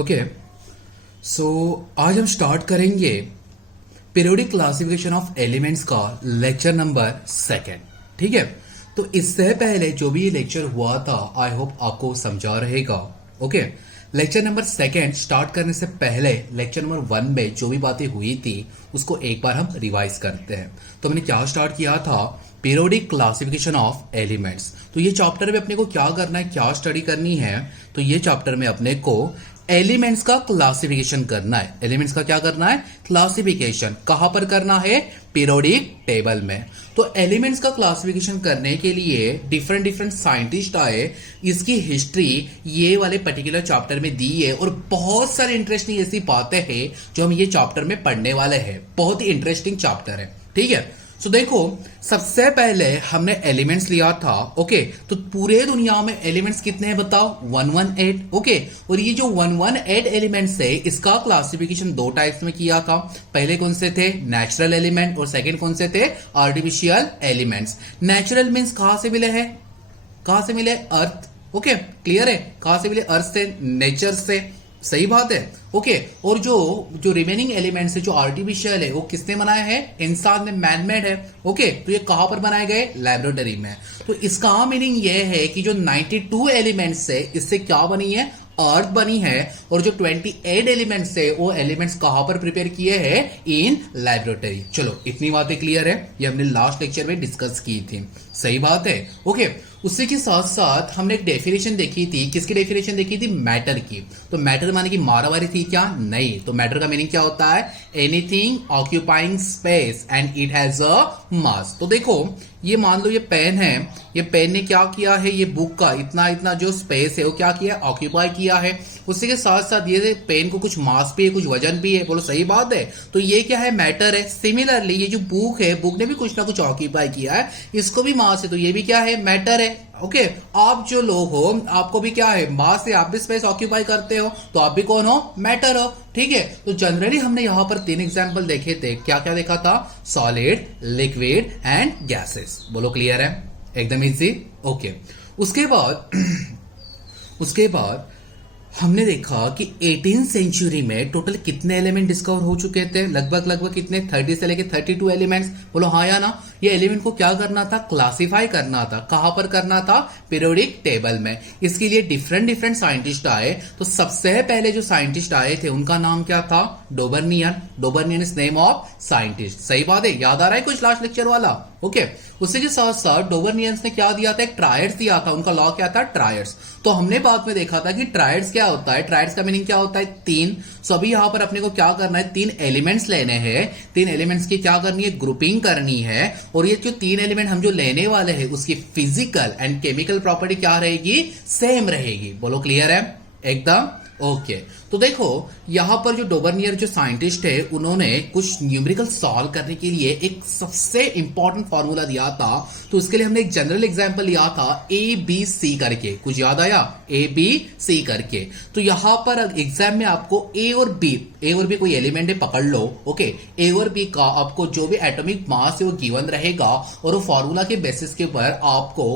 Okay so आज हम start करेंगे पीरियोडिक क्लासिफिकेशन ऑफ एलिमेंट्स का लेक्चर नंबर 2। ठीक है, तो इससे पहले जो भी ये लेक्चर हुआ था आई होप आपको समझा रहेगा। ओके, लेक्चर नंबर 2 स्टार्ट करने से पहले लेक्चर नंबर 1 में जो भी बातें हुई थी उसको एक बार हम रिवाइज करते हैं। तो हमने क्या स्टार्ट किया था, पीरियोडिक क्लासिफिकेशन ऑफ एलिमेंट्स। तो ये चैप्टर में अपने को क्या करना है, क्या स्टडी करनी है, तो ये चैप्टर में अपने को एलिमेंट्स का क्लासिफिकेशन करना है। एलिमेंट्स का क्या करना है, क्लासिफिकेशन। कहां पर करना है, पीरियोडिक टेबल में। तो एलिमेंट्स का क्लासिफिकेशन करने के लिए डिफरेंट डिफरेंट साइंटिस्ट आए, इसकी हिस्ट्री ये वाले पर्टिकुलर चैप्टर में दी है और बहुत सारे इंटरेस्टिंग ऐसी बातें हैं जो हम ये चैप्टर में पढ़ने वाले हैं। बहुत ही इंटरेस्टिंग चैप्टर है। ठीक है, सो देखो सबसे पहले हमने एलिमेंट्स लिया था। ओके, तो पूरे दुनिया में एलिमेंट्स कितने हैं बताओ, 118। ओके, और ये जो 118 एलिमेंट्स है इसका क्लासिफिकेशन 2 टाइप्स में किया था। पहले कौन से थे, नेचुरल एलिमेंट, और सेकंड कौन से थे, आर्टिफिशियल एलिमेंट्स। नेचुरल मींस कहां से मिले हैं, कहां से मिले, अर्थ। ओके, क्लियर है, कहां से मिले, अर्थ से, नेचर से, सही बात है। ओके, और जो रिमेनिंग एलिमेंट्स है, जो आर्टिफिशियल है, वो किसने बनाया है, इंसान ने, मैनमेड है। ओके, तो ये कहां पर बनाए गए, लैबोरेटरी में। तो इसका मीनिंग ये है कि जो 92 एलिमेंट्स है इससे क्या बनी है, अर्थ बनी है, और जो 28 एलिमेंट्स है वो एलिमेंट्स कहां पर प्रिपेयर किए हैं, इन लैबोरेटरी। चलो इतनी बातें क्लियर है, ये हमने लास्ट लेक्चर में डिस्कस की थी, सही बात है। ओके, उसी के साथ साथ हमने एक डेफिनेशन देखी थी, किसकी डेफिनेशन देखी थी, मैटर की। तो मैटर माने कि मारामारी थी क्या, नहीं। तो मैटर का मीनिंग क्या होता है, anything occupying space and it has a mass. तो देखो ये मान लो ये पेन है, ये पेन ने क्या किया है, ये बुक का इतना इतना जो स्पेस है वो क्या किया, ऑक्यूपाई किया है। उसी के साथ साथ ये पेन को कुछ मास भी है, कुछ वजन भी है, बोलो सही बात है। तो ये क्या है, मैटर है। सिमिलरली ये जो बुक है, बुक ने भी कुछ ना कुछ ऑक्यूपाई किया है, इसको भी मास है, तो ये भी क्या है, मैटर है। ओके, आप जो लोग हो आपको भी क्या है, मास है, आप भी स्पेस ऑक्यूपाई करते हो, तो आप भी कौन हो, मैटर हो। ठीक है, तो जनरली हमने यहां पर 3 एग्जांपल देखे थे। क्या क्या देखा था, सॉलिड, लिक्विड एंड गैसेस। बोलो क्लियर है, एकदम इजी। ओके, उसके बाद हमने देखा कि 18th सेंचुरी में टोटल कितने एलिमेंट डिस्कवर हो चुके थे, लगभग कितने, 30 से लेके 32 एलिमेंट्स। बोलो हाँ या ना। ये एलिमेंट को क्या करना था, क्लासिफाई करना था। कहां पर करना था, पीरियोडिक टेबल में। इसके लिए डिफरेंट साइंटिस्ट आए। तो सबसे पहले जो साइंटिस्ट आए थे उनका नाम क्या था, डोबर्नियन इज नेम ऑफ साइंटिस्ट। सही बात है, याद आ रहा है कुछ लास्ट लेक्चर वाला। ओके, उसी के साथ साथ डोबर्नियंस ने क्या दिया था, एक ट्रायड्स दिया था। उनका लॉ क्या था, ट्रायड्स। तो हमने बाद में देखा था कि ट्रायड्स क्या होता है, ट्रायड्स का मीनिंग क्या होता है, 3। सो अभी यहां पर अपने को क्या करना है, 3 एलिमेंट्स लेने हैं। 3 एलिमेंट्स की क्या करनी है, ग्रुपिंग करनी है। और ये जो 3 एलिमेंट हम जो लेने वाले हैं उसकी फिजिकल एंड केमिकल प्रॉपर्टी क्या रहेगी, सेम रहेगी। बोलो क्लियर है, एकदम ओके। तो देखो यहां पर जो डोबर्नियर जो साइंटिस्ट है उन्होंने कुछ न्यूमेरिकल सॉल्व करने के लिए एक सबसे इंपॉर्टेंट फॉर्मूला दिया था। तो उसके लिए हमने एक जनरल एग्जांपल लिया था, ABC करके। कुछ याद आया, ABC करके। तो यहां पर एग्जाम में आपको ए और बी कोई एलिमेंट है, पकड़ लो। ओके, ए और बी का आपको जो भी एटॉमिक मास है वो गिवन रहेगा, और वो फॉर्मूला के बेसिस के ऊपर आपको,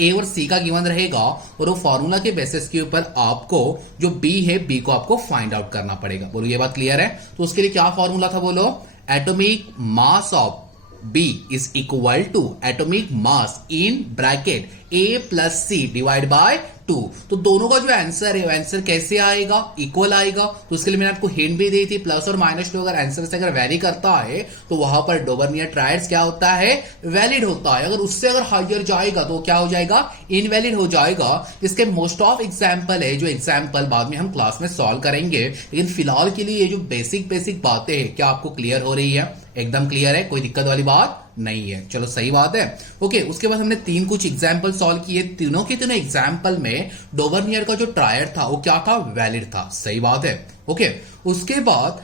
ए और सी का गिवन रहेगा, और वो फॉर्मूला के बेसिस के ऊपर आपको जो बी है, बी को आपको फाइंड आउट करना पड़ेगा। बोलो ये बात क्लियर है। तो उसके लिए क्या फॉर्मूला था, बोलो atomic mass of B is equal to atomic mass in bracket A plus C divided by 2। तो दोनों का जो आंसर है वो आंसर कैसे आएगा, इक्वल आएगा। तो उसके लिए मैंने आपको हिंट भी दी थी, प्लस और माइनस 2 अगर आंसर से अगर वेरी करता है तो वहां पर डोबर्नियर ट्रायड्स क्या होता है, वैलिड होता है। अगर उससे अगर हाइयर जाएगा तो क्या हो जाएगा, इनवैलिड हो जाएगा। इसके मोस्ट ऑफ एग्जाम्पल है, जो एग्जाम्पल बाद में हम क्लास में सॉल्व करेंगे। लेकिन फिलहाल के लिए ये जो बेसिक बातें हैं क्या आपको क्लियर हो रही है, एकदम क्लियर है, कोई दिक्कत वाली बात नहीं है। चलो सही बात है। ओके, उसके बाद हमने 3 कुछ एग्जाम्पल सॉल्व किए। तीनों के तीनों एग्जाम्पल में डोबर्नियर का जो ट्रायड था वो क्या था, वैलिड था। सही बात है। ओके, उसके बाद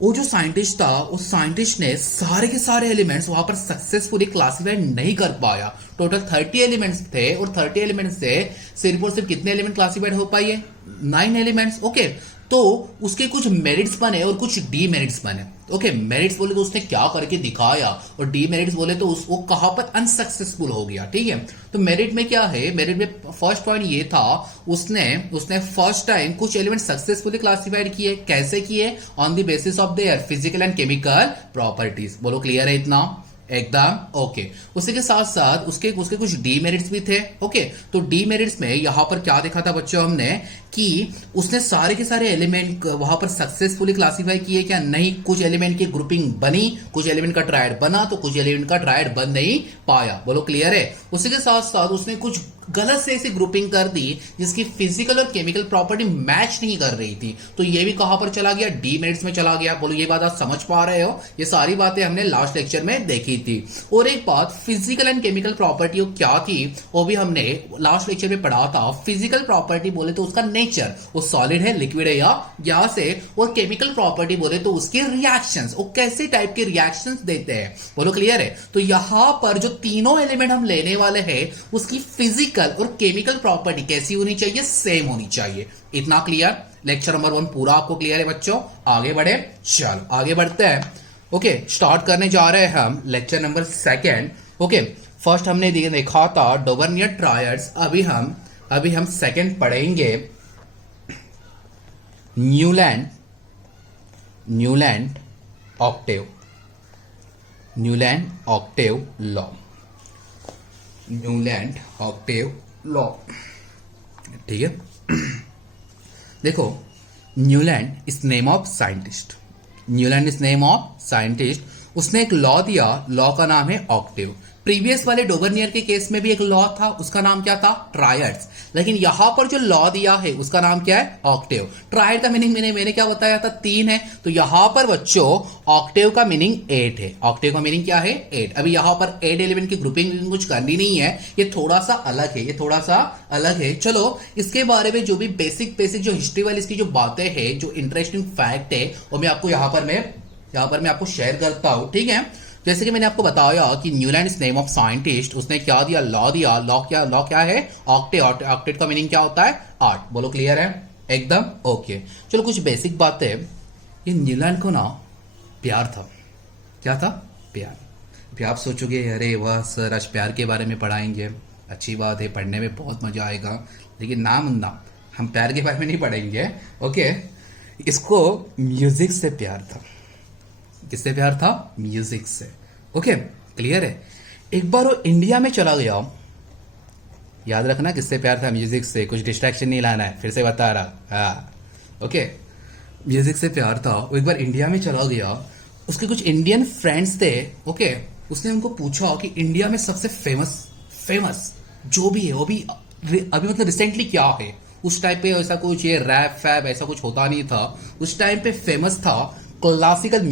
वो जो साइंटिस्ट था, उस साइंटिस्ट ने सारे के सारे एलिमेंट्स वहां पर सक्सेसफुली क्लासिफाई नहीं कर पाया। टोटल 30 एलिमेंट्स थे, और 30 एलिमेंट्स से सिर्फ और सिर्फ कितने एलिमेंट क्लासिफाइड हो पाए, 9 एलिमेंट्स। ओके, तो उसके कुछ मेरिट्स बने और कुछ डीमेरिट्स बने। ओके, मेरिट्स बोले तो उसने क्या करके दिखाया, और डीमेरिट्स बोले तो वो कहां पर अनसक्सेसफुल हो गया। ठीक है, तो मेरिट में क्या है, मेरिट में फर्स्ट पॉइंट ये था, उसने उसने फर्स्ट टाइम कुछ एलिमेंट सक्सेसफुली क्लासिफाइड किए। कैसे किए? On the basis of their physical and chemical properties. बोलो क्लियर है इतना? एकदम ओके। उसी के साथ साथ उसके उसके कुछ डीमेरिट्स भी थे। ओके, तो डीमेरिट्स में यहां पर क्या देखा था बच्चों हमने, कि उसने सारे के सारे एलिमेंट वहां पर सक्सेसफुली क्लासिफाई किए क्या? नहीं। कुछ एलिमेंट की ग्रुपिंग बनी, कुछ एलिमेंट का ट्रायड बना, तो कुछ एलिमेंट का ट्रायड बन नहीं पाया। बोलो क्लियर है? उसी के साथ साथ उसने कुछ गलत से ऐसी ग्रुपिंग कर दी जिसकी फिजिकल और केमिकल प्रॉपर्टी मैच नहीं कर रही थी, तो ये भी कहां पर चला गया? डीमेरिट्स में चला गया। बोलो ये बात आप समझ पा रहे हो? ये सारी बातें हमने लास्ट लेक्चर में देखी थी। और एक बात, फिजिकल एंड केमिकल प्रॉपर्टी क्या थी वो भी हमने लास्ट लेक्चर में पढ़ा था। फिजिकल प्रॉपर्टी बोले तो उसका नेचर, वो सॉलिड है, लिक्विड है या गैस है। और केमिकल प्रॉपर्टी बोले तो उसके रिएक्शंस, वो कैसे टाइप के रिएक्शंस देते हैं। बोलो क्लियर है? तो यहां पर जो तीनों एलिमेंट हम लेने वाले हैं उसकी फिजिकल और केमिकल प्रॉपर्टी कैसी होनी चाहिए? सेम होनी चाहिए। इतना क्लियर? लेक्चर नंबर 1 पूरा आपको क्लियर है बच्चों? आगे बढ़े, चलो आगे बढ़ते हैं। ओके, स्टार्ट करने जा रहे हैं हम लेक्चर नंबर 2। ओके, फर्स्ट हमने देखा था डोवर्नियर ट्रायड्स, अभी हम सेकंड पढ़ेंगे Newland octave law. Newland octave law, ठीक है। देखो, Newland is name of scientist, उसने एक लॉ दिया, लॉ का नाम है ऑक्टेव। प्रीवियस वाले डोवर्नियर के केस में भी एक लॉ था, उसका नाम क्या था? ट्रायड्स। लेकिन यहां पर जो लॉ दिया है उसका नाम क्या है? ऑक्टेव। ट्रायड का मीनिंग मैंने क्या बताया था? 3 है। तो यहां पर बच्चों ऑक्टेव का मीनिंग 8 है। ऑक्टेव का मीनिंग क्या है? 8। अभी यहां पर 8 एलिमेंट की ग्रुपिंग कुछ करनी नहीं है, ये थोड़ा सा अलग है। चलो इसके बारे में जो भी बेसिक जो हिस्ट्री वाली इसकी जो बातें हैं, जो इंटरेस्टिंग फैक्ट है, वो मैं आपको यहां पर मैं आपको शेयर करता हूं। ठीक है, जैसे कि मैंने आपको बताया कि Newland is name of scientist, उसने क्या दिया? लॉ दिया। लॉ क्या है? ऑक्टेव। ऑक्टेट का मीनिंग क्या होता है? 8। बोलो क्लियर है? एकदम ओके। चलो कुछ बेसिक बातें। ये न्यूलैंड को ना प्यार था। क्या था? प्यार। अभी आप सोचोगे अरे वाह सर, आज प्यार के बारे में पढ़ाएंगे। अच्छी बात है, पढ़ने में बहुत मजा आएगा, लेकिन नाम हम प्यार के बारे में नहीं पढ़ेंगे। ओके, इसको म्यूजिक से प्यार था। किससे प्यार था? म्यूजिक से। ओके, क्लियर है? एक बार वो इंडिया में चला गया। याद रखना किससे प्यार था? म्यूजिक से। कुछ डिस्ट्रैक्शन नहीं लाना है, फिर से बता रहा। हाँ, ओके, म्यूजिक से प्यार था। वो एक बार इंडिया में चला गया, उसके कुछ इंडियन फ्रेंड्स थे। ओके, उसने उनको पूछा कि इंडिया में सबसे फेमस जो भी है वो भी अभी मतलब रिसेंटली क्या है। उस टाइम पे ऐसा कुछ ये रैप फैप ऐसा कुछ होता नहीं था। उस टाइम पे फेमस था क्लासिकल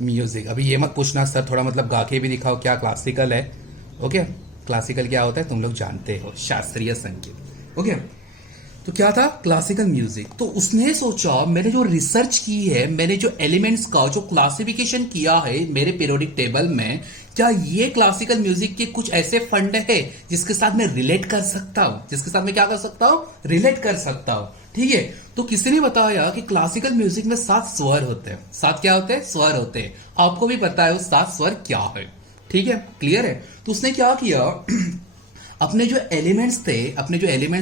म्यूजिक। अभी ये मत पूछना सर थोड़ा मतलब गा के भी दिखाओ क्या क्लासिकल है। ओके, क्लासिकल क्या होता है तुम लोग जानते हो, शास्त्रीय संगीत। ओके, तो क्या था? Classical music. तो उसने सोचा मैंने जो रिसर्च की है, मैंने जो एलिमेंट्स का जो क्लासिफिकेशन किया है मेरे पीरियोडिक टेबल में, क्या ये क्लासिकल म्यूजिक के कुछ ऐसे फंड है जिसके साथ मैं रिलेट कर सकता हूं? जिसके साथ मैं क्या कर सकता हूं? रिलेट कर सकता हूं। ठीक है, तो किसी ने बताया कि क्लासिकल म्यूजिक में 7 स्वर होते हैं। 7 क्या होते हैं? स्वर होते हैं। आपको भी पता है वो 7 स्वर क्या है। ठीक है, क्लियर है? तो उसने क्या किया अपने जो एलिमेंट्स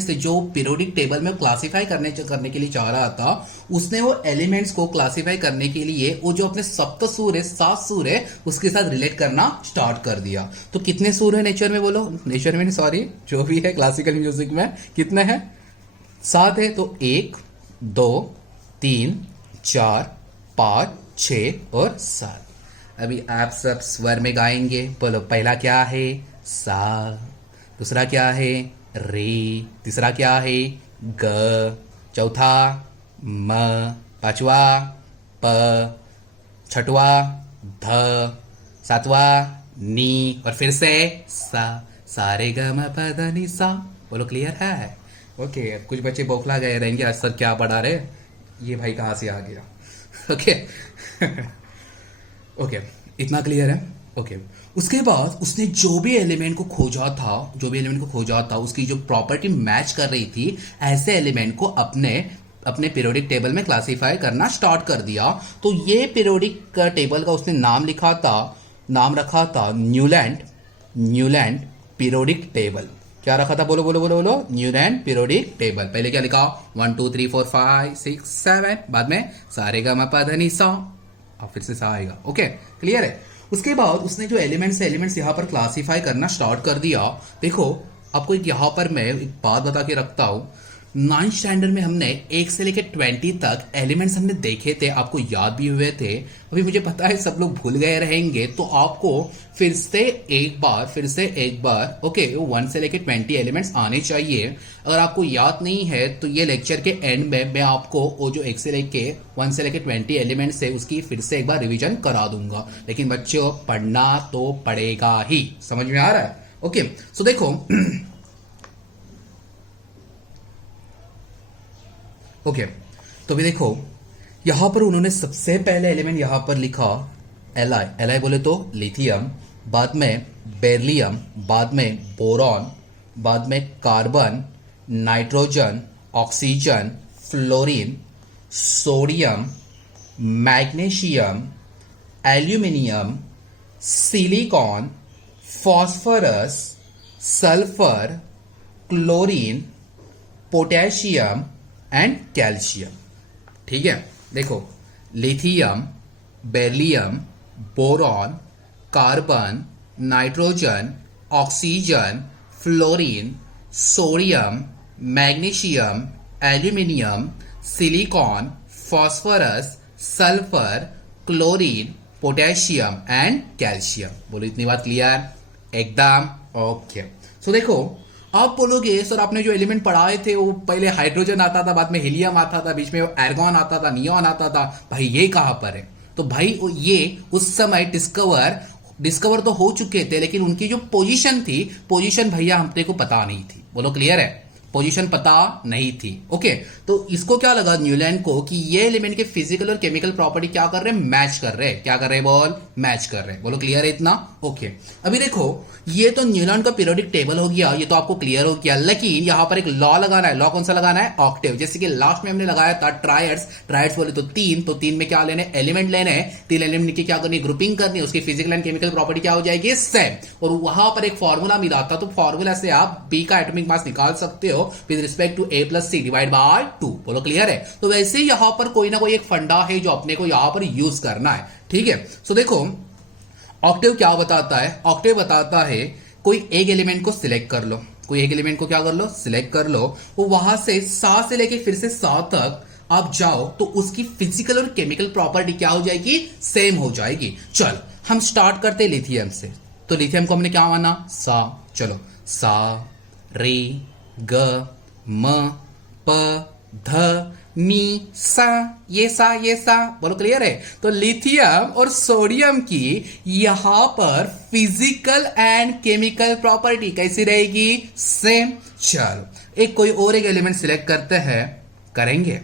थे जो पीरियोडिक टेबल में क्लासिफाई करने के लिए चाह रहा था, उसने वो एलिमेंट्स को क्लासिफाई करने के लिए वो जो अपने सप्त सुर है, 7 सुर है, उसके साथ रिलेट करना स्टार्ट कर दिया। तो कितने सुर है नेचर में? बोलो, नेचर में सॉरी, जो भी है क्लासिकल म्यूजिक में कितने हैं? 7 है। तो 1 2 3 4 5 6 और 7। अभी आप सब स्वर में गाएंगे। बोलो, पहला क्या है? सा। दूसरा क्या है? रे। तीसरा क्या है? ग। चौथा म। पांचवा प। छठवा ध। सातवा नी। और फिर से सा। सारे ग म प ध नि सा। बोलो क्लियर है? ओके, कुछ बच्चे बौखला गए रहेंगे आज सर क्या पढ़ा रहे, ये भाई कहां से आ गया। ओके ओके, इतना क्लियर है? ओके, उसके बाद उसने जो भी एलिमेंट को खोजा था उसकी जो प्रॉपर्टी मैच कर रही थी, ऐसे एलिमेंट को अपने अपने पीरियोडिक टेबल में क्लासिफाई करना स्टार्ट कर दिया। तो ये पीरियोडिक टेबल का उसने नाम रखा था न्यूलैंड पीरियोडिक टेबल। क्या रखा था? बोलो बोलो बोलो बोलो। Newland periodic table. पहले क्या लिखा? 1 2 3 4 5 6 7, बाद में सा। अब फिर से सा आएगा। ओके, क्लियर है? उसके बाद उसने जो एलिमेंट्स यहां पर क्लासिफाई करना स्टार्ट कर दिया। देखो, आपको एक यहां पर मैं एक बात बता के रखता हूं। 9th स्टैंडर्ड में हमने 1 से लेकर 20 तक एलिमेंट्स हमने देखे थे, आपको याद भी हुए थे। अभी मुझे पता है सब लोग भूल गए रहेंगे, तो आपको फिर से एक बार ओके 1 से लेकर 20 एलिमेंट्स आने चाहिए। अगर आपको याद नहीं है तो ये लेक्चर के एंड में मैं आपको वो जो 1 से लेकर 20 एलिमेंट्स है उसकी फिर से एक बार रिवीजन करा दूंगा। लेकिन बच्चों, पढ़ना तो पड़ेगा ही। समझ में आ रहा है? ओके, सो देखो ओके, तो अभी देखो यहां पर उन्होंने सबसे पहले एलिमेंट यहां पर लिखा एल बोले तो लिथियम, बाद में बेरिलियम, बाद में बोरॉन, बाद में carbon, nitrogen, oxygen, fluorine, sodium, magnesium, aluminium, silicon, phosphorus, sulphur, chlorine, potassium and calcium. ठीक है, देखो lithium, beryllium, boron, carbon, nitrogen, oxygen, fluorine, sodium, magnesium, aluminium, silicon, phosphorus, sulphur, chlorine, potassium and calcium. बोलो, इतनी बात clear? एकदम okay. सो देखो, आप बोलोगे सर आपने जो एलिमेंट पढ़ाए थे वो पहले हाइड्रोजन आता था, बाद में हीलियम आता था, बीच में एर्गॉन आता था, नियॉन आता था। भाई ये कहां पर है? तो भाई ये उस समय डिस्कवर तो हो चुके थे, लेकिन उनकी जो पोजीशन भैया हमने को पता नहीं थी। बोलो, क्लियर है? पोजीशन पता नहीं थी। ओके, तो इसको क्या लगा न्यूलैंड को कि ये एलिमेंट के फिजिकल और केमिकल प्रॉपर्टी क्या कर रहे हैं? मैच कर रहे हैं। क्या कर रहे हैं? बोल, मैच कर रहे हैं। बोलो, क्लियर है इतना? ओके, अभी देखो ये तो न्यूलैंड का पीरियोडिक टेबल हो गया, ये तो आपको क्लियर हो गया। लेकिन यहां पर एक लॉ लगाना है। लॉ कौन सा लगाना है? ऑक्टेव। जैसे कि लास्ट में हमने लगाया था ट्रायड्स बोले तो 3, तो 3 में क्या लेने? एलिमेंट लेने हैं। 3 एलिमेंट की क्या करनी? ग्रुपिंग करनी है। उसकी फिजिकल एंड केमिकल प्रॉपर्टी क्या हो जाएगी? सेम। और वहां पर एक फॉर्मूला मिला था, तो फॉर्मूला से आप बी का एटॉमिक मास निकाल सकते हो with respect to A + C divide by 2। बोलो, क्लियर है? तो वैसे ही यहां पर कोई ना कोई एक फंडा है जो अपने को यहां पर यूज करना है। ठीक है, सो देखो ऑक्टेव क्या बताता है? ऑक्टेव बताता है कोई एक एलिमेंट को सिलेक्ट कर लो, कोई एक एलिमेंट को क्या कर लो? सिलेक्ट कर लो। वो वहां से 7 से लेके फिर से 7 तक आप जाओ तो उसकी फिजिकल और केमिकल प्रॉपर्टी क्या हो जाएगी? सेम हो जाएगी। चल हम स्टार्ट करते हैं लिथियम से। तो लिथियम को हमने क्या माना? सा। चलो, सा रे ग म प ध नी सा, ये सा। बोलो, क्लियर है? तो लिथियम और सोडियम की यहां पर फिजिकल एंड केमिकल प्रॉपर्टी कैसी रहेगी? सेम। चलो एक कोई और एक एलिमेंट सिलेक्ट करते हैं, करेंगे?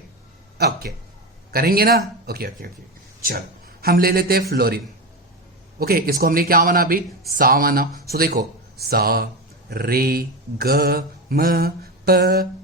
ओके, करेंगे ना? ओके। चलो हम ले लेते हैं फ्लोरीन। ओके, इसको हमने क्या माना? अभी सा माना। सो देखो, सा रे ग म प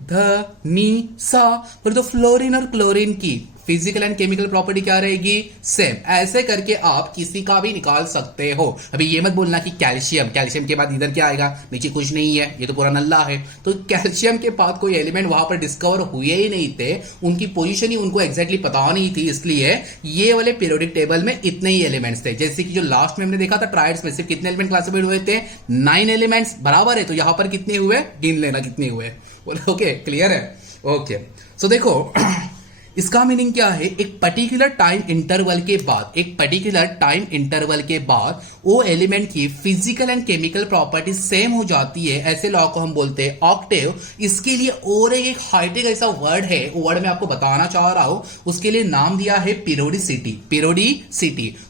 ध नी सा। पर तो फ्लोरीन और क्लोरीन की फिजिकल एंड केमिकल प्रॉपर्टी क्या रहेगी? सेम। ऐसे करके आप किसी का भी निकाल सकते हो। अभी ये मत बोलना कि कैल्शियम के बाद इधर क्या आएगा? नीचे कुछ नहीं है, ये तो पूरा नल्ला है। तो कैल्शियम के बाद कोई एलिमेंट वहां पर डिस्कवर हुए ही नहीं थे, उनकी पोजीशन ही उनको एग्जैक्टली पता नहीं थी, इसलिए ये वाले पीरियोडिक टेबल में इतने ही एलिमेंट्स थे। जैसे कि जो लास्ट में हमने देखा था ट्रायड्स में सिर्फ कितने एलिमेंट क्लासिफाइड हुए थे? 9 एलिमेंट्स, बराबर है। तो यहां पर कितने हुए? गिन लेना कितने हुए। बोलो, ओके, क्लियर है? ओके, सो देखो इसका मीनिंग क्या है? एक पर्टिकुलर टाइम इंटरवल के बाद वो एलिमेंट की physical and chemical property same हो जाती है। ऐसे लॉ को हम बोलते हैं ऑक्टेव। इसके लिए और एक हाईटेक ऐसा वर्ड है, वो वर्ड मैं आपको बताना चाह रहा हूं। उसके लिए नाम दिया है पीरियोडिसिटी।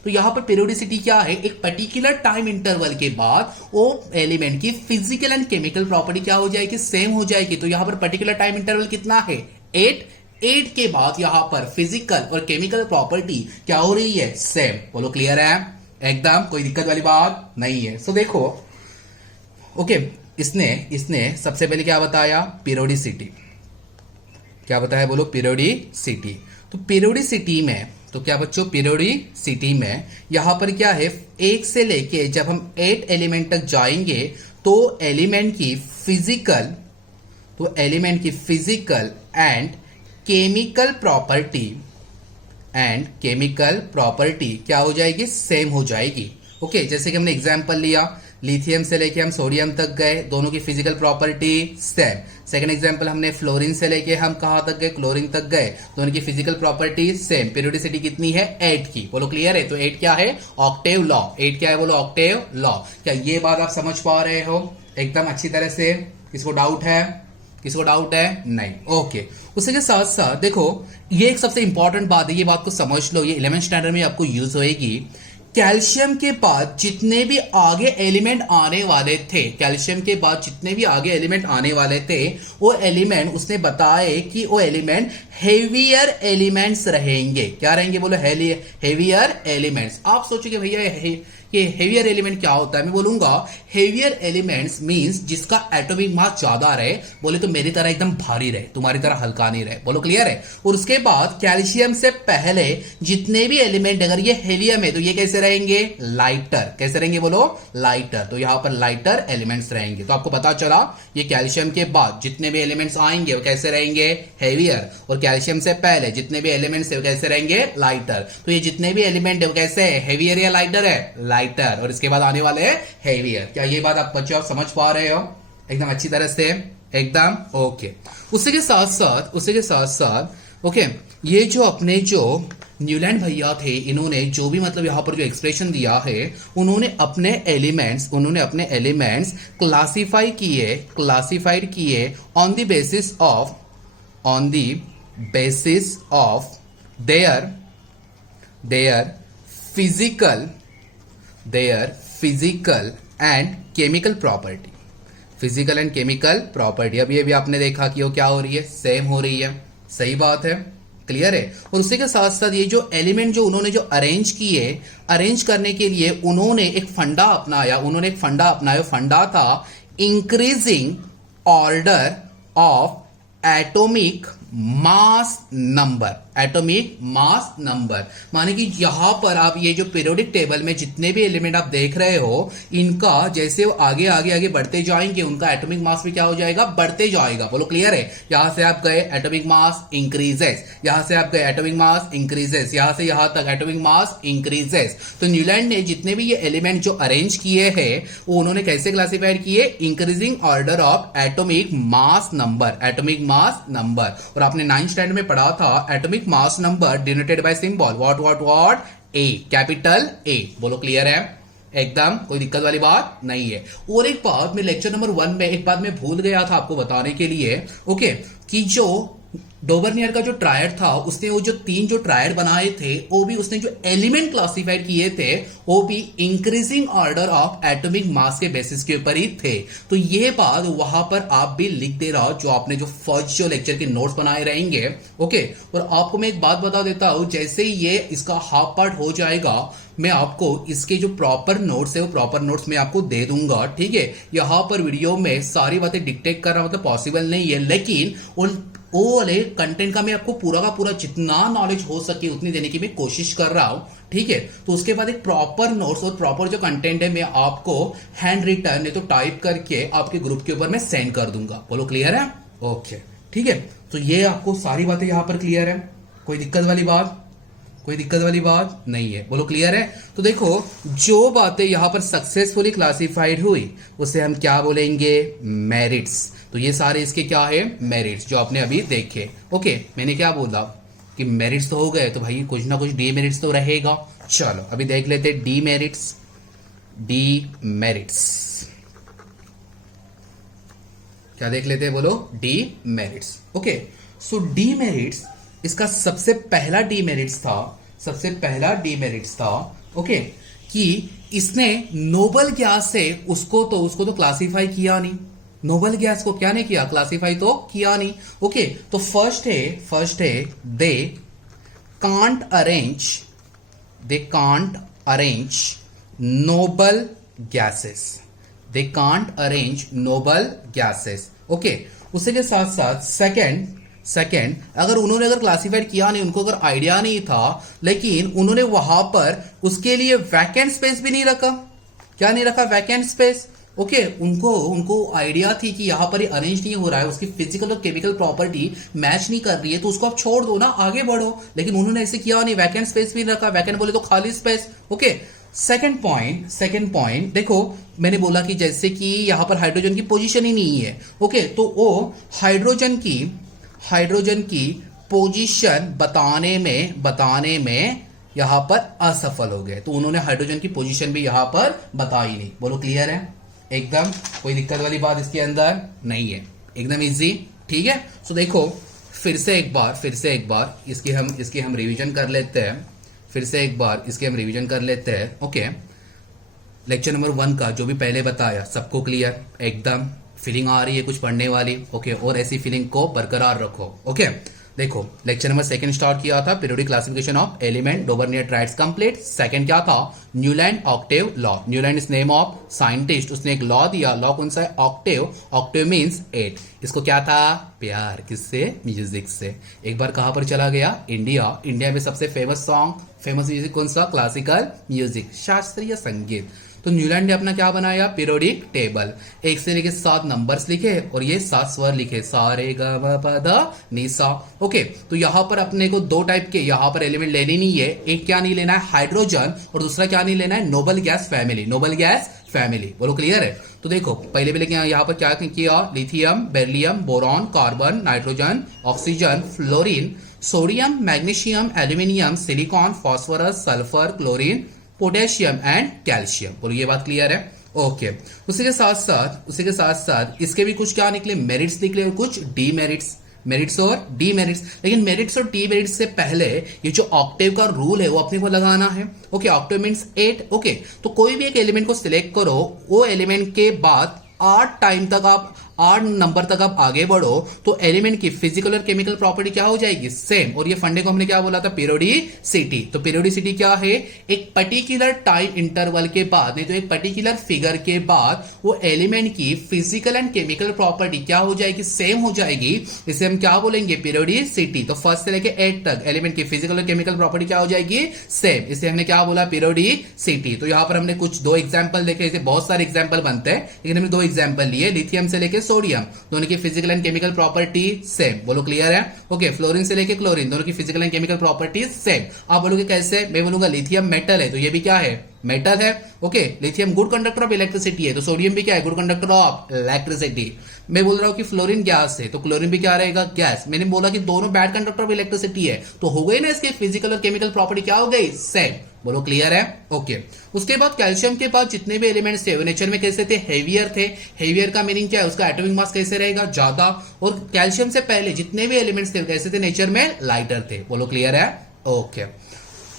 तो यहां पर पीरियोडिसिटी क्या है? एक पर्टिकुलर टाइम इंटरवल के बाद वो एलिमेंट की फिजिकल एंड केमिकल प्रॉपर्टी क्या हो जाएगी? सेम हो जाएगी। तो यहां पर पर्टिकुलर टाइम इंटरवल कितना है? 8 के बाद यहां पर फिजिकल और केमिकल प्रॉपर्टी क्या हो रही है? सेम। बोलो, क्लियर है? एकदम कोई दिक्कत वाली बात नहीं है। सो देखो, ओके, इसने इसने सबसे पहले क्या बताया, पीरियोडिसिटी। क्या बताया बोलो, पीरियोडिसिटी। तो पीरियोडिसिटी में तो क्या बच्चों, पीरियोडिसिटी में यहां पर क्या है, एक से लेके जब हम 8 एलिमेंट तक जाएंगे तो एलिमेंट की फिजिकल एंड केमिकल प्रॉपर्टी क्या हो जाएगी, सेम हो जाएगी। ओके, जैसे कि हमने एग्जांपल लिया, लिथियम से लेके हम सोडियम तक गए, दोनों की physical property same. Second example हमने फ्लोरीन से लेके हम कहां तक गए, क्लोरीन तक गए, दोनों की फिजिकल प्रॉपर्टी सेम। पीरियोडिसिटी कितनी है, 8 की। बोलो क्लियर है। तो 8 क्या है, ऑक्टेव लॉ। 8 क्या है बोलो, ऑक्टेव लॉ। क्या ये बात आप समझ पा रहे हो एकदम अच्छी तरह से? किसको डाउट है, किसको डाउट है? नहीं। ओके, उसी के साथ साथ देखो, ये एक सबसे इंपॉर्टेंट बात है, ये बात को समझ लो, ये 11th स्टैंडर्ड में आपको यूज होएगी। कैल्शियम के बाद जितने भी आगे एलिमेंट आने वाले थे, कैल्शियम के बाद जितने भी आगे एलिमेंट आने वाले थे, वो एलिमेंट उसने बताए कि वो एलिमेंट हेवियर एलिमेंट्स रहेंगे। क्या रहेंगे बोलो, हेवियर एलिमेंट्स। आप सोचोगे भैया ये हेवियर एलिमेंट क्या होता है? मैं बोलूंगा हेवियर एलिमेंट्स मींस जिसका एटॉमिक मास ज्यादा रहे। बोले तो मेरी तरह एकदम भारी रहे, तुम्हारी तरह हल्का नहीं रहे। बोलो क्लियर है। और उसके बाद कैल्शियम से पहले जितने भी एलिमेंट अगर ये हेलियम है तो ये कैसे रहेंगे, लाइटर। कैसे रहेंगे बोलो, लाइटर। तो यहां पर लाइटर एलिमेंट्स रहेंगे। तो आपको पता चला ये कैल्शियम के बाद जितने भी एलिमेंट्स आएंगे वो कैसे रहेंगे, हेवियर। और कैल्शियम से पहले जितने भी एलिमेंट्स है वो कैसे रहेंगे, लाइटर। तो ये जितने भी एलिमेंट है वो कैसे है, हेवियर या लाइटर है, लाइटर। और इसके बाद आने वाले हैं हेवियर। क्या ये बात आप बच्चों आप समझ पा रहे हो एकदम अच्छी तरह से? एकदम ओके। उसी के साथ साथ ओके, ये जो अपने जो न्यूलैंड भैया थे, इन्होंने जो भी मतलब यहां पर जो एक्सप्रेशन दिया है, उन्होंने अपने एलिमेंट्स क्लासिफाइड किए on the basis of their physical and chemical property. अभी अभी आपने देखा कि वो क्या हो रही है, सेम हो रही है। सही बात है, क्लियर है। और उसी के साथ साथ ये जो एलिमेंट जो उन्होंने जो अरेंज करने के लिए उन्होंने एक फंडा अपनाया। फंडा था increasing order of atomic mass number. माने कि यहां पर आप ये जो पीरियोडिक टेबल में जितने भी एलिमेंट आप देख रहे हो, इनका जैसे वो आगे बढ़ते जाएंगे, उनका एटॉमिक मास भी क्या हो जाएगा, बढ़ते जाएगा। बोलो क्लियर है। यहां से आप गए, एटॉमिक मास इंक्रीजेस, यहां से आप गए, एटॉमिक मास इंक्रीजेस, यहां से यहां तक एटॉमिक मास इंक्रीजेस। तो न्यूलैंड ने जितने भी ये एलिमेंट जो अरेंज किए हैं वो उन्होंने कैसे क्लासिफाइड किए, increasing order of atomic mass number. और आपने 9th स्टैंडर्ड में पढ़ा था atomic mass number denoted by symbol what A, capital A. बोलो क्लियर है एकदम, कोई दिक्कत वाली बात नहीं है। और एक बात मैं लेक्चर नंबर 1 में एक बात मैं भूल गया था आपको बताने के लिए, ओके, कि जो डोबरनियर का जो ट्रायड था, उसने वो जो 3 जो ट्रायड बनाए थे, वो भी उसने जो एलिमेंट क्लासिफाइड किए थे वो भी increasing order of atomic mass के बेसिस के ऊपर ही थे। तो ये बात वहां पर आप भी लिख दे रहा हो, जो आपने जो फर्स्ट जो लेक्चर के नोट्स बनाए रहेंगे। ओके, और आपको मैं एक बात बता देता हूं, जैसे ही ये इसका हाफ पार्ट हो जाएगा, मैं आपको इसके जो प्रॉपर नोट्स है वो प्रॉपर नोट्स मैं आपको दे दूंगा। ठीक है, यहां पर वीडियो में सारी बातें डिक्टेट करना मतलब पॉसिबल नहीं है, लेकिन वो वाले कंटेंट का मैं आपको पूरा का पूरा जितना नॉलेज हो सके उतनी देने की मैं कोशिश कर रहा हूं। ठीक है, तो उसके बाद एक प्रॉपर नोट्स और प्रॉपर जो कंटेंट है मैं आपको हैंड रिटन नहीं तो टाइप करके आपके ग्रुप के ऊपर मैं सेंड कर दूंगा। बोलो क्लियर है? ओके, ठीक है। तो ये आपको सारी बातें यहां पर क्लियर है, कोई दिक्कत वाली बात नहीं है। बोलो क्लियर है? तो देखो, जो बातें यहां पर सक्सेसफुली क्लासिफाइड हुई उसे हम क्या बोलेंगे, मेरिट्स। तो ये सारे इसके क्या है, मेरिट्स, जो आपने अभी देखे। ओके, मैंने क्या बोला कि मेरिट्स तो हो गए, तो भाई कुछ ना कुछ डीमेरिट्स तो रहेगा। चलो अभी देख लेते डीमेरिट्स। क्या देख लेते हैं बोलो, डीमेरिट्स। ओके, सो डीमेरिट्स, इसका सबसे पहला डीमेरिट्स था ओके, कि इसने नोबल गैस से उसको तो क्लासिफाई किया नहीं। नोबल गैस को क्या नहीं किया, क्लासिफाई तो किया नहीं। ओके, तो फर्स्ट है they can't arrange noble gases. They can't arrange noble gases. Okay, उसी के साथ साथ सेकंड अगर क्लासिफाइड किया नहीं, उनको अगर आइडिया नहीं था, लेकिन उन्होंने वहां पर उसके लिए वैकेंट स्पेस भी नहीं रखा। क्या नहीं रखा? Vacant space. ओके, उनको आइडिया थी कि यहां पर अरेंज नहीं हो रहा है, उसकी फिजिकल और केमिकल प्रॉपर्टी मैच नहीं कर रही है, तो उसको आप छोड़ दो ना, आगे बढ़ो। लेकिन उन्होंने ऐसे किया नहीं, वैकेंट स्पेस भी रखा। वैकेंट बोले तो खाली स्पेस। ओके, सेकंड पॉइंट देखो, मैंने बोला कि जैसे कि यहां पर हाइड्रोजन की पोजीशन ही नहीं है। ओके, तो वो हाइड्रोजन की पोजीशन बताने में यहां पर असफल हो गए। तो उन्होंने हाइड्रोजन की पोजीशन भी यहां पर बताई नहीं। बोलो क्लियर है? एकदम कोई दिक्कत वाली बात इसके अंदर नहीं है, एकदम इजी। ठीक है, सो देखो फिर से एक बार इसकी हम रिवीजन कर लेते हैं। ओके, लेक्चर नंबर 1 का जो भी पहले बताया सबको क्लियर? एकदम फीलिंग आ रही है कुछ पढ़ने वाली? ओके, और ऐसी फीलिंग को बरकरार रखो। ओके, देखो लेक्चर नंबर 2 स्टार्ट किया था, periodic classification of element, Dobereiner triads complete. Second क्या था? Newland octave law. Newland is name of scientist, उसने एक लॉ दिया। लॉ कौन सा है? Octave means 8। इसको क्या था? प्यार। किससे? म्यूजिक से। एक बार कहां पर चला गया? इंडिया में सबसे फेमस म्यूजिक कौन सा? क्लासिकल म्यूजिक, शास्त्रीय संगीत। तो न्यूलैंड ने अपना क्या बनाया? Periodic table. 1 से लेकर 7 नंबर्स लिखे और ये 7 स्वर लिखे, सा रे ग म प ध नि सा। ओके, तो यहां पर अपने को 2 टाइप के यहां पर एलिमेंट लेने नहीं है। एक क्या नहीं लेना है? हाइड्रोजन, और दूसरा क्या नहीं लेना है? Noble gas family. बोलो क्लियर है? तो देखो पहले यहां पर क्या किया? Lithium, beryllium, boron, carbon, nitrogen, oxygen, fluorine, sodium, magnesium, aluminium, silicon, phosphorus, sulphur, chlorine, potassium and calcium. बोलो ये बात क्लियर है? ओके, उसी के साथ साथ इसके भी कुछ क्या निकले? मेरिट्स निकले और कुछ डीमेरिट्स। मेरिट्स और डीमेरिट्स। लेकिन मेरिट्स और डीमेरिट्स से पहले ये जो ऑक्टेव का रूल है वो अपने को लगाना है। Okay, Octave means 8। ओके, तो कोई भी एक एलिमेंट को सिलेक्ट करो, वो एलिमेंट के बाद 8 नंबर तक आप आगे बढ़ो तो एलिमेंट की फिजिकल और केमिकल प्रॉपर्टी क्या हो जाएगी? सेम। और ये फंडे को हमने क्या बोला था? पीरियोडिसिटी। तो पीरियोडिसिटी क्या है? एक पर्टिकुलर टाइम इंटरवल के बाद, नहीं तो एक पर्टिकुलर फिगर के बाद वो एलिमेंट की फिजिकल एंड केमिकल प्रॉपर्टी क्या हो जाएगी? सेम हो जाएगी। इसे हम क्या बोलेंगे? पीरियोडिसिटी। तो 1 से लेकर 8 तक एलिमेंट की फिजिकल और केमिकल प्रॉपर्टी क्या हो जाएगी? सेम। इसे हमने क्या बोला? पीरियोडिसिटी। तो यहां पर हमने कुछ 2 एग्जाम्पल देखे, इसे बहुत सारे एग्जाम्पल बनते हैं लेकिन हमने 2 एग्जाम्पल लिए, लिथियम से लेकर सोडियम, दोनों की physical and chemical property same. बोलो क्लियर है? ओके, फ्लोरीन से लेके क्लोरीन, दोनों की physical and chemical property same. आप बोलोगे कैसे? मैं बोलूंगा लिथियम मेटल है तो ये भी क्या है? मेटल है। Okay, lithium good conductor of electricity है तो सोडियम भी क्या है? Good conductor of electricity. मैं बोल रहा हूं कि फ्लोरीन गैस है तो क्लोरीन भी क्या रहेगा? गैस। मैंने बोला कि दोनों बैड कंडक्टर ऑफ इलेक्ट्रिसिटी है तो हो गई ना, इसके फिजिकल और केमिकल प्रॉपर्टी क्या हो गई? सेम। बोलो क्लियर है? ओके, उसके बाद कैल्शियम के बाद जितने भी एलिमेंट्स थे वो नेचर में कैसे थे? हेवियर थे। हेवियर का मीनिंग क्या है? उसका एटॉमिक मास कैसे रहेगा? ज्यादा। और कैल्शियम से पहले जितने भी एलिमेंट्स थे कैसे थे? नेचर में लाइटर थे। बोलो क्लियर है? ओके,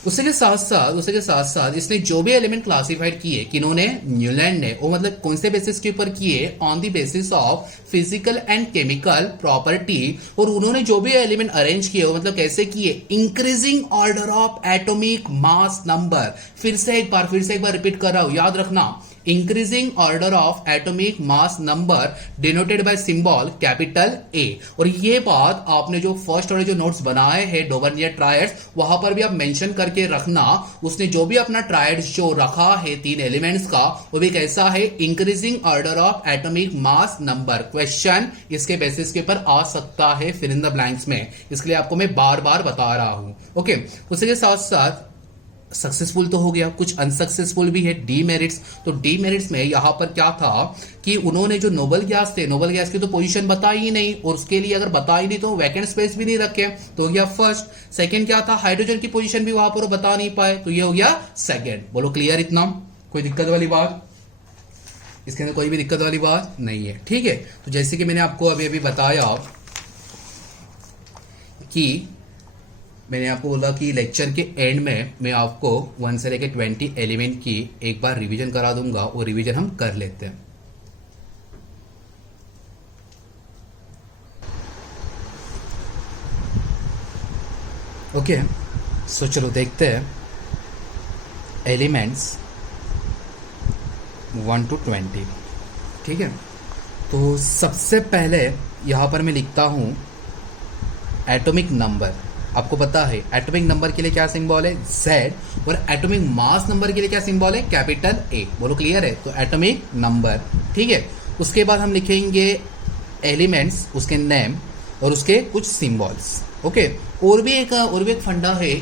उसी के साथ साथ इसने जो भी एलिमेंट क्लासिफाइड किए, किन्होंने? न्यूलैंड ने। वो मतलब कौन से बेसिस के ऊपर किए? On the basis of physical and chemical property. और उन्होंने जो भी एलिमेंट अरेंज किए वो मतलब कैसे किए? Increasing order of atomic mass number. फिर से एक बार रिपीट कर रहा हूं, याद रखना। Increasing order of atomic mass number denoted by symbol capital A. और ये बात आपने जो फर्स्ट वाले जो नोट्स बनाए हैं डोबर्नियर ट्रायड्स, वहां पर भी आप मेंशन करके रखना। उसने जो भी अपना ट्रायड्स जो रखा है 3 एलिमेंट्स का, वो भी कैसा है? Increasing order of atomic mass number. Question इसके बेसिस के ऊपर आ सकता है फिल इन द ब्लैंक्स में, इसलिए आपको मैं बार बार बता रहा हूं। ओके, उसी के साथ साथ सक्सेसफुल तो हो गया, कुछ अनसक्सेसफुल भी है, डीमेरिट्स। तो डीमेरिट्स में यहां पर क्या था कि उन्होंने जो नोबल गैस थे, नोबल गैस की तो पोजीशन बताई ही नहीं, और उसके लिए अगर बताई नहीं तो वैकेंट स्पेस भी नहीं रखे, तो हो गया फर्स्ट। सेकंड क्या था? हाइड्रोजन की पोजीशन भी वहां पर बता नहीं पाए, तो ये हो गया सेकंड। बोलो क्लियर? इतना कोई दिक्कत वाली बात? इसके अंदर कोई भी दिक्कत वाली बात नहीं है। ठीक है, तो जैसे कि मैंने आपको अभी बताया कि मैंने आपको बोला कि लेक्चर के एंड में मैं आपको 1 से लेकर 20 एलिमेंट की एक बार रिवीजन करा दूंगा, वो रिवीजन हम कर लेते हैं। ओके, सो चलो देखते हैं एलिमेंट्स 1 to 20। ठीक है, तो सबसे पहले यहाँ पर मैं लिखता हूँ एटॉमिक नंबर। आपको पता है एटॉमिक नंबर के लिए क्या सिंबल है, Z, और एटॉमिक मास नंबर के लिए क्या सिंबल है, कैपिटल A। बोलो क्लियर है। तो एटॉमिक नंबर, ठीक है। उसके बाद हम लिखेंगे एलिमेंट्स, उसके नेम और उसके कुछ सिंबल्स। ओके, और भी एक फंडा है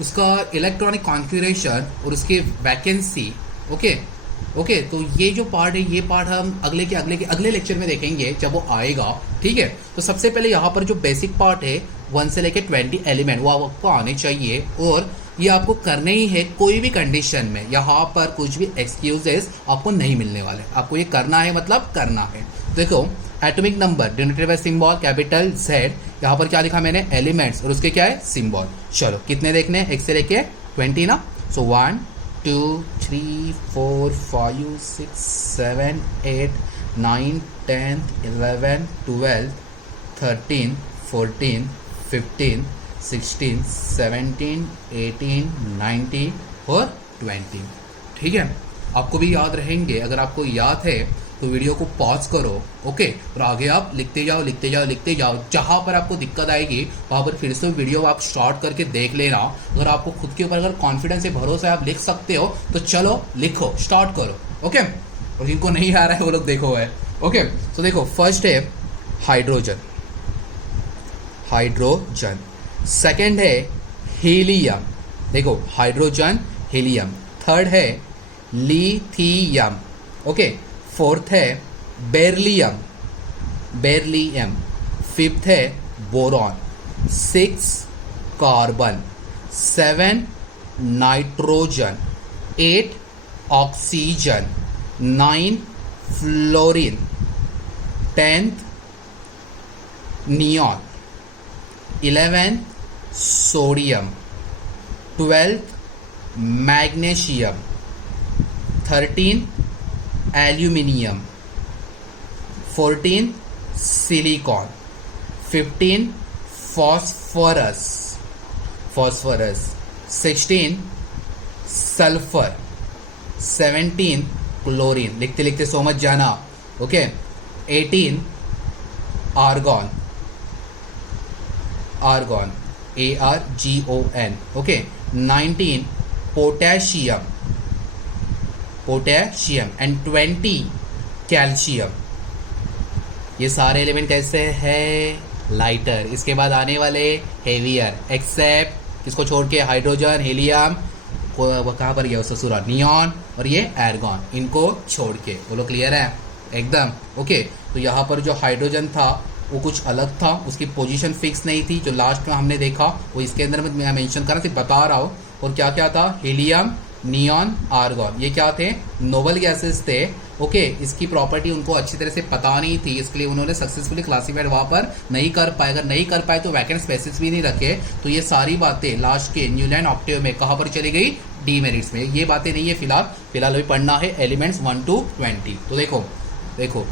उसका, इलेक्ट्रॉनिक कॉन्फ़िगरेशन और उसकी वैकेंसी। ओके, तो ये जो पार्ट है, ये पार्ट हम अगले लेक्चर में देखेंगे जब वो आएगा। ठीक है, तो सबसे पहले यहाँ पर जो बेसिक पार्ट है 1 से लेके 20 एलिमेंट वो आपको आने चाहिए, और ये आपको करने ही है कोई भी कंडीशन में। यहाँ पर कुछ भी एक्सक्यूजेस आपको नहीं मिलने वाले, आपको ये करना है, मतलब करना है। देखो atomic number denoted by symbol capital Z, यहाँ पर क्या लिखा मैंने, एलिमेंट्स और उसके क्या है, सिंबल। चलो कितने देखने हैं, 1 से लेके 20 ना। सो 1 2 3 4 5 6 7 8 9 10 11 12 13 14 15 16 17 18 19 और 20। ठीक है, आपको भी याद रहेंगे। अगर आपको याद है तो वीडियो को पॉज करो, ओके, और आगे आप लिखते जाओ। जहां पर आपको दिक्कत आएगी वहां पर फिर से वीडियो आप स्टार्ट करके देख लेना। अगर आपको खुद के ऊपर अगर कॉन्फिडेंस है, भरोसा है, आप लिख सकते हो तो चलो लिखो, स्टार्ट करो। ओके, और जिनको नहीं आ रहा है वो लोग देखो है। ओके, तो देखो फर्स्ट है हाइड्रोजन, सेकंड है हीलियम, देखो हाइड्रोजन हीलियम। थर्ड है लिथियम, ओके। फोर्थ है बेरलियम। फिफ्थ है boron. 6 carbon. 7 nitrogen. 8 oxygen. 9 fluorine. 10th neon. 11 sodium. 12th magnesium. 13 aluminium. 14 silicon. 15 phosphorus. 16 sulphur. 17 chlorine. लिखते लिखते सो मत जाना, okay. 18 argon, ARGON, okay. 19 potassium and 20 calcium. ये सारे एलिमेंट कैसे हैं, लाइटर। इसके बाद आने वाले हेवियर, एक्सेप्ट किसको छोड़ के, हाइड्रोजन, हीलियम, वो कहाँ पर गया ससुरा, नियॉन, और ये एर्गॉन, इनको छोड़ के। बोलो क्लियर है एकदम, ओके। तो यहाँ पर जो हाइड्रोजन था वो कुछ अलग था, उसकी पोजीशन फिक्स नहीं थी। जो लास्ट में हमने देखा वो इसके अंदर मैं मेंशन कर सिर्फ बता रहा हूँ। और क्या क्या था, हीलियम, नियॉन, आर्गॉन, ये क्या थे, नोबल गैसेस थे, ओके। इसकी प्रॉपर्टी उनको अच्छी तरह से पता नहीं थी, इसलिए उन्होंने सक्सेसफुली क्लासिफाइड वहां पर नहीं कर पाए। अगर नहीं कर पाए तो वैकेंट स्पेसिस भी नहीं रखे। तो ये सारी बातें लास्ट के न्यूलैंड ऑक्टेव में कहां पर चली गई, डीमेरिट्स में। ये बातें नहीं है फिलहाल अभी पढ़ना है एलिमेंट्स 1 to 20। तो देखो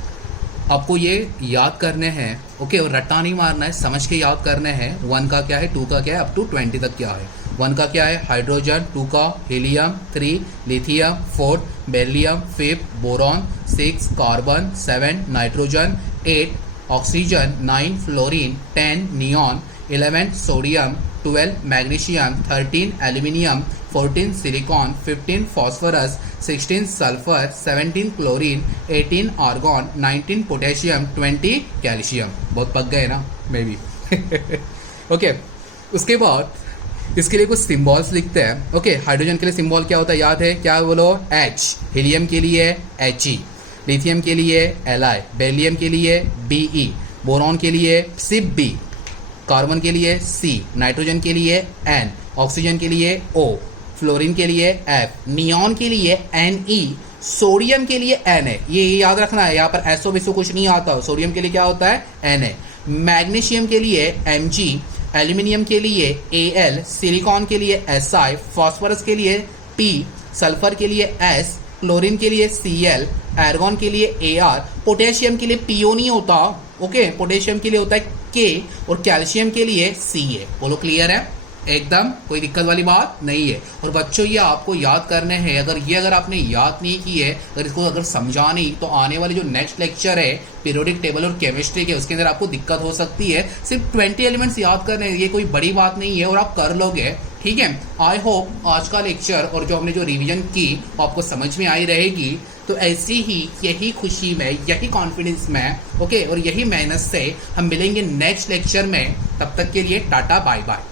आपको ये याद करने हैं, ओके, और रट्टा नहीं मारना है, समझ के याद करने हैं। 1 का क्या है, 2 का क्या है, अप टू 20 तक क्या है। 1 का क्या है, हाइड्रोजन। 2 का helium. 3 lithium. 4 beryllium. 5 boron. 6 carbon. 7 nitrogen. 8 oxygen. 9 fluorine. 10 neon. 11 sodium. 12 magnesium. 13 aluminium. 14 silicon. 15 phosphorus. 16 sulphur. 17 chlorine. 18 argon. 19 potassium. 20 calcium. बहुत पक गए ना, मे बी। ओके, उसके बाद इसके लिए कुछ सिंबल्स लिखते हैं, ओके। हाइड्रोजन के लिए सिंबल क्या होता है, याद है क्या, बोलो H। हीलियम के लिए He। लिथियम के लिए Li। बेरिलियम के लिए Be। बोरॉन के लिए सिर्फ B। कार्बन के लिए C। नाइट्रोजन के लिए N। ऑक्सीजन के लिए O। फ्लोरीन के लिए F। नियॉन के लिए Ne। सोडियम के लिए Na। ये याद रखना है, यहाँ पर SO बिसो कुछ नहीं आता। सोडियम के लिए क्या होता है, Na। मैग्नीशियम के लिए Mg। एल्यूमिनियम के लिए Al। सिलिकॉन के लिए Si। फॉस्फोरस के लिए P। सल्फर के लिए S। क्लोरीन के लिए Cl। आर्गॉन के लिए Ar। पोटेशियम के लिए PO नहीं होता, ओके। पोटेशियम के लिए होता है K, और कैल्शियम के लिए Ca। बोलो क्लियर है, एकदम कोई दिक्कत वाली बात नहीं है। और बच्चों ये आपको याद करने हैं, अगर आपने याद नहीं की है, इसको अगर समझा नहीं, तो आने वाले जो नेक्स्ट लेक्चर है पीरियोडिक टेबल और केमिस्ट्री के, उसके अंदर आपको दिक्कत हो सकती है। सिर्फ 20 एलिमेंट्स याद करने, ये कोई बड़ी बात नहीं है और आप कर लोगे, ठीक है। आई होप आज का लेक्चर और जो हमने जो रिवीजन की वो आपको समझ में आई रहेगी। तो ऐसी ही यही खुशी में, यही कॉन्फिडेंस में, ओके, और यही मेहनत से हम मिलेंगे नेक्स्ट लेक्चर में। तब तक के लिए टाटा बाय बाय।